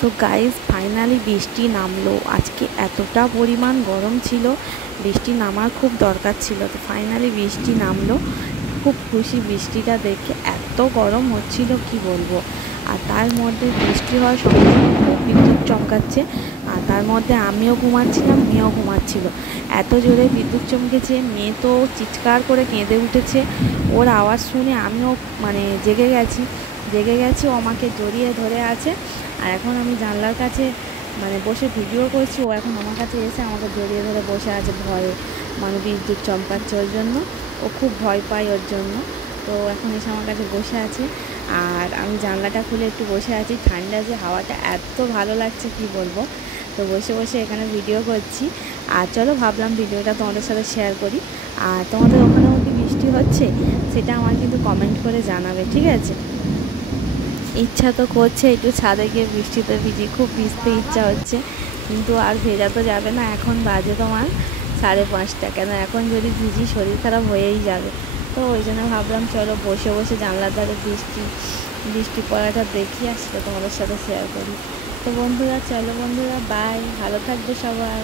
তো guys finally বৃষ্টি নামলো। আজকে এতটা পরিমাণ গরম ছিল, বৃষ্টি নামার খুব দরকার ছিল। তো ফাইনালি বৃষ্টি নামলো, খুব খুশি বৃষ্টিটা দেখে। এত গরম হচ্ছিল কি বলবো। আর তার মধ্যে বৃষ্টি হওয়ার সঙ্গে সঙ্গে খুব বিদ্যুৎ চমকাচ্ছে। আর তার মধ্যে আমিও ঘুমাচ্ছিলাম, মেয়েও ঘুমাচ্ছিল। এত জোরে বিদ্যুৎ চমকেছে, মেয়ে তো চিৎকার করে কেঁদে উঠেছে। ওর আওয়াজ শুনে আমিও জেগে গেছি। ও আমাকে জড়িয়ে ধরে আছে। আর এখন আমি জানলার কাছে বসে ভিডিও করছি, ও এখন আমার কাছে এসে আমাকে জড়িয়ে ধরে বসে আছে ভয়ে, বিদ্যুৎ চমকাচ্ছে ওর জন্য। ও খুব ভয় পায় ওর জন্য। তো এখন এসে আমার কাছে বসে আছে। আর আমি জানলাটা খুলে একটু বসে আছি, ঠান্ডা যে হাওয়াটা এত ভালো লাগছে কি বলবো। তো বসে বসে এখানে ভিডিও করছি। আর চলো ভাবলাম ভিডিওটা তোমাদের সাথে শেয়ার করি। আর তোমাদের ওখানেও কি বৃষ্টি হচ্ছে সেটা আমার কিন্তু কমেন্ট করে জানাবে, ঠিক আছে? ইচ্ছা তো করছে একটু ছাদে গিয়ে বৃষ্টিতে ভিজি, খুব ভিজতে ইচ্ছা হচ্ছে, কিন্তু আর ভেজা তো যাবে না। এখন বাজে তোমার 5:30, কেন এখন যদি ভিজি শরীর খারাপ হয়েই যাবে। তো ওই জন্য ভাবলাম চলো বসে বসে জানলার ধারে বৃষ্টি পড়াটা দেখি, আর সেটা তোমাদের সাথে শেয়ার করি। তো বন্ধুরা চলো, বন্ধুরা বাই, ভালো থাকবে সবাই।